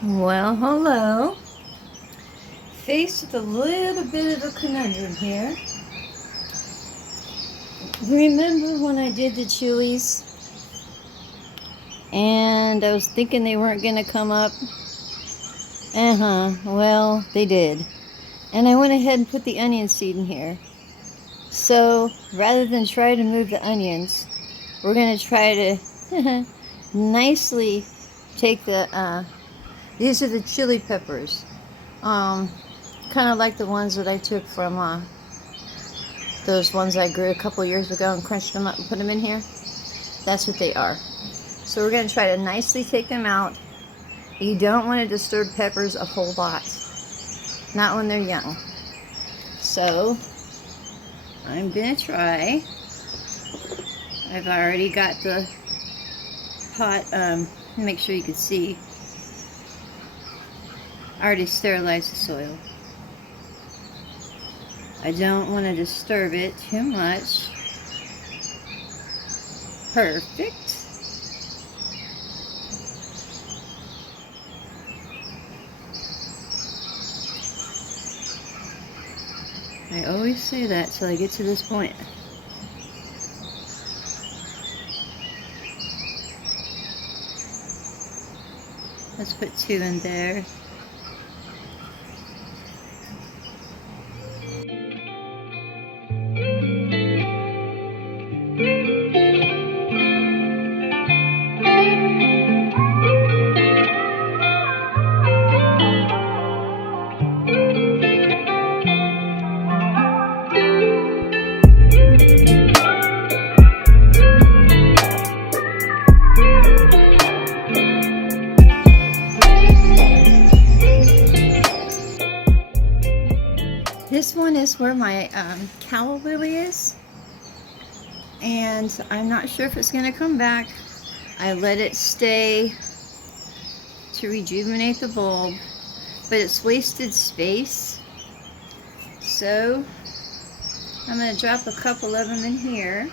Well, hello. Faced with a little bit of a conundrum here. Remember when I did the chilies and I was thinking they weren't going to come up? Well, they did. And I went ahead and put the onion seed in here. So rather than try to move the onions, we're going to try to nicely take these are the chili peppers. Kind of like the ones that I took from those ones I grew a couple years ago and crunched them up and put them in here. That's what they are. So we're going to try to nicely take them out. You don't want to disturb peppers a whole lot. Not when they're young. So I'm going to try. I've already got the pot, make sure you can see. I already sterilized the soil. I don't want to disturb it too much. Perfect. I always say that till I get to this point. Let's put 2 in there. This one is where my calla lily is, and I'm not sure if it's going to come back. I let it stay to rejuvenate the bulb, but it's wasted space. So I'm going to drop a couple of them in here.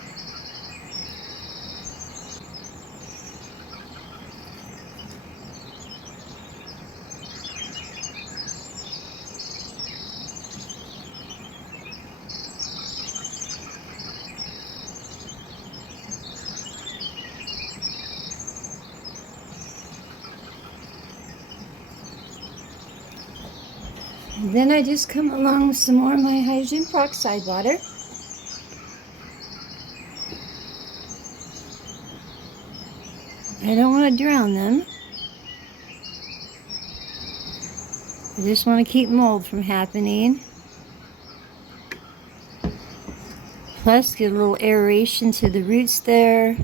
Then I just come along with some more of my hydrogen peroxide water. I don't want to drown them. I just want to keep mold from happening. Plus, get a little aeration to the roots there.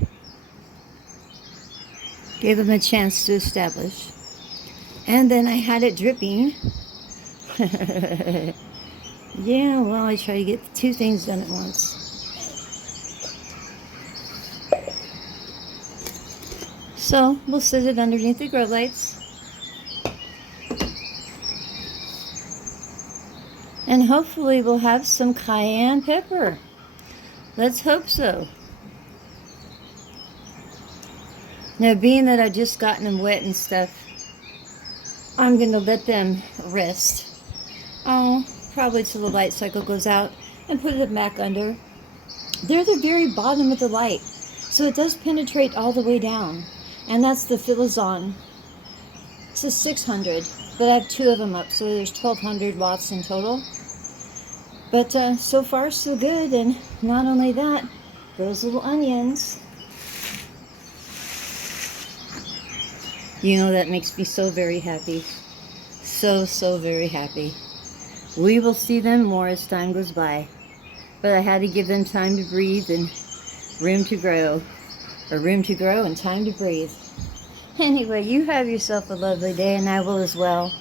Give them a chance to establish. And then I had it dripping. Yeah, well, I try to get 2 things done at once. So we'll sit it underneath the grow lights. And hopefully we'll have some cayenne pepper. Let's hope so. Now, being that I've just gotten them wet and stuff, I'm going to let them rest. Oh, probably till the light cycle goes out, and put them back under. They're the very bottom of the light, so it does penetrate all the way down. And that's the Philizon. It's a 600, but I have 2 of them up, so there's 1200 watts in total. But so far so good, and not only that, those little onions. You know, that makes me so very happy. So very happy. We will see them more as time goes by. But I had to give them time to breathe and room to grow. Or room to grow and time to breathe. Anyway, you have yourself a lovely day, and I will as well.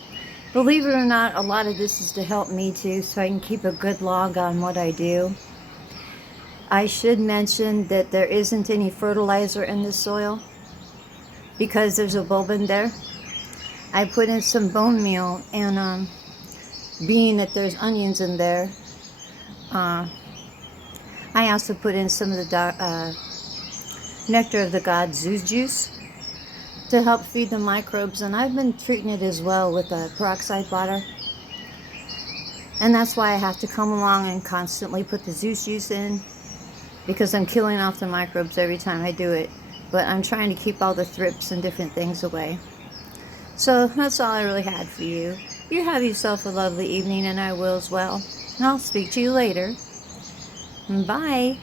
Believe it or not, a lot of this is to help me too, so I can keep a good log on what I do. I should mention that there isn't any fertilizer in the soil because there's a bulb in there. I put in some bone meal, and being that there's onions in there, I also put in some of the nectar of the gods, Zeus juice. to help feed the microbes, and I've been treating it as well with peroxide water. And that's why I have to come along and constantly put the Zeus juice in, because I'm killing off the microbes every time I do it. But I'm trying to keep all the thrips and different things away. So that's all I really had for you. You have yourself a lovely evening, and I will as well. And I'll speak to you later. Bye.